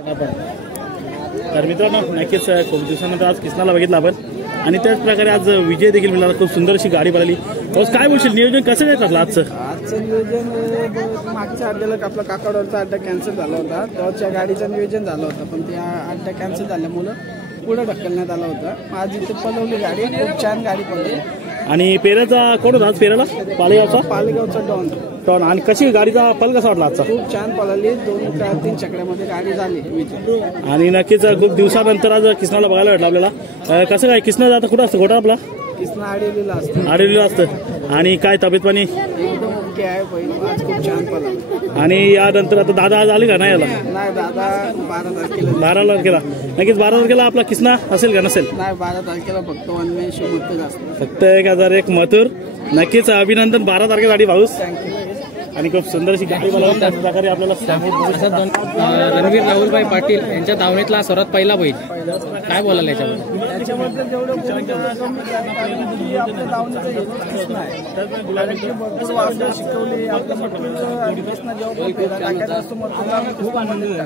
तर मित्रांनो, नक्कीच खूप दिवसानंतर आज किसनाला बघितलं आपण आणि त्याच प्रकारे आज विजय देखील मिळाला। खूप सुंदर अशी गाडी पळाली। काय बोलशील, नियोजन कसं काय ठरलं आजचं नियोजन? मागच्या अड्ड्याला आपला काकडवरचा अड्डा कॅन्सल झाला होता, त्याच्या गाडीचं नियोजन झालं होतं, पण त्या अड्डा कॅन्सल झाल्यामुळं पुढे ढकलण्यात आला होता। आज इथे पळवली गाडी, खूप छान गाडी पळली। आणि पेऱ्याचा कोण होता आज पेऱ्याला? पालेगावचा टॉन। आणि कशी गाडीचा पल कसा वाटला आजचा? खूप छान पळाली, 2-3 चकड्यामध्ये गाडी झाली। आणि नक्कीच खूप दिवसानंतर आज किसनाला बघायला भेटलं आपल्याला। कसं काय किसना आता कुठं असतं? गोठा आपला किसना आडेलीला असतं। आणि काय तब्येत पाणी? एकदम ओके आहे, आज खूप छान पळाली। आणि यानंतर आता दादा आज आले का? नाही आला? नाही, दादा 12 तारखेला नक्कीच 12 तारखेला आपला किसना असेल का? नसेल? नाही, 12 तारखेला फक्त 180 मथुर असतं, फक्त 1001 मथुर। नक्कीच अभिनंदन 12 तारखेसाठी भाऊस। थँक्यू। आणि खूप सुंदर अशी गाडी बनवून त्याच प्रकारे आपल्याला रणवीर राहुलभाई पाटील यांच्या धावणीतला सर्वात पहिला बैल, काय बोलायला याच्याबद्दल जेवढं आपल्या धावणीचं भरपूर वाजता शिकवली खूप आनंद झाला।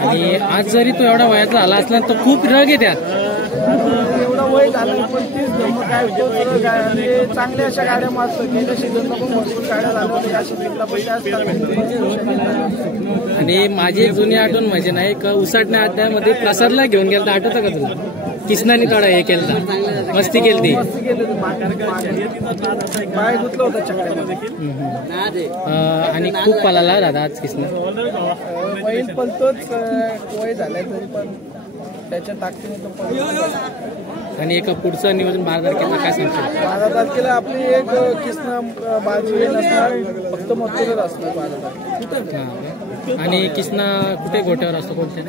आणि आज जरी तो एवढा वयाचा झाला असला तर खूप रग आहे त्यात। एवढं वय झालं पण तीच धम्म काय होतं, चांगल्या अशा गाड्या मारतो। गेल्या सीझनला पण भरपूर गाड्या झाल्या होत्या, या सीझनला पण असतात। आणि माझी एक जुनी आठवण म्हणजे नाही का, उसाटण्या अड्ड्यामध्ये प्रसादला घेऊन गेला, आठवतं का तुला? किसनाने थोडा हे केलं, मस्ती केली पाय गुतलं होतं चक्रामध्ये। आणि खूप पळाला दादा आज किसना। बैल पळतोच, वय झालंय तरी पण त्याच्या ताकदीने तो पळतो। आणि एक पुढचं नियोजन 12 तारखेला काय सांगतो? 12 तारखेला आपली एक किसना बाजू नसणार, फक्त मथुरच असणार 12 तारखेला। आणि किसना कुठे गोट्यावर असतो? कोणत्या?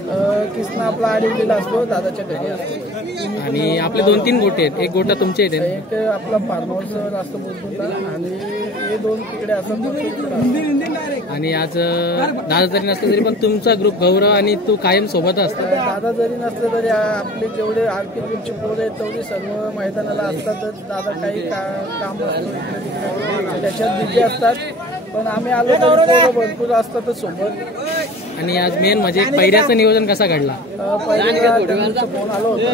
किसना आपला आडिवलीला असतो, दादाच्या घरी असतो। आणि आपले 2-3 गोटे आहेत, एक गोटा तुमच्या इथे? एक आपला फार्म हाऊसवर असतो बोलतो, आणि हे 2 तिकडे असतात। आणि आज दादा जरी नसलं तरी पण तुमचा ग्रुप गौरव आणि तू कायम सोबत असतो। दादा जरी नसलं तरी आपले जेवढे आरपी ग्रुपचे पोरं आहेत तेवढे सर्व मैदानाला असतातच। दादा काही काम असतं त्याच्यात बिझी असतात, पण आम्ही आलो तर भरपूर असतातच सोबत। आणि आज मेन म्हणजे पहिल्याचं नियोजन कसा घडला? फोन आलो होता,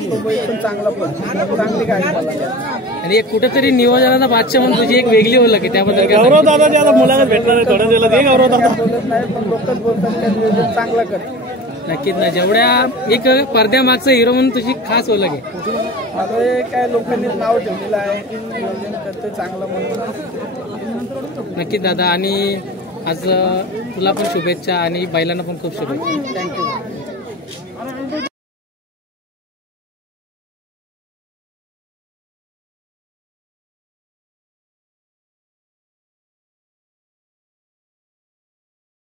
तो बैल पण चांगला पडतो, चांगली गाडी। आणि एक कुठेतरी नियोजनाचा बादशाह म्हणून तुझी एक वेगळी ओळख आहे, त्याबद्दल गौरव दादा मुलाखत भेटणार थोड्या दिवसात हे गौरव दादा बोलत नाही, पण लोकच बोलतात त्या नियोजन चांगलं करतात। नक्कीच ना, जेवढ्या एक पडद्यामागचं हिरो म्हणून तुझी खास ओळख आहे। माझं काय लोकांनी नाव ठेवलेलं आहे की नियोजन करते चांगलं म्हणून। नक्कीच दादा, आणि आज तुला पण शुभेच्छा आणि बैलांना पण खूप शुभेच्छा। थँक्यू।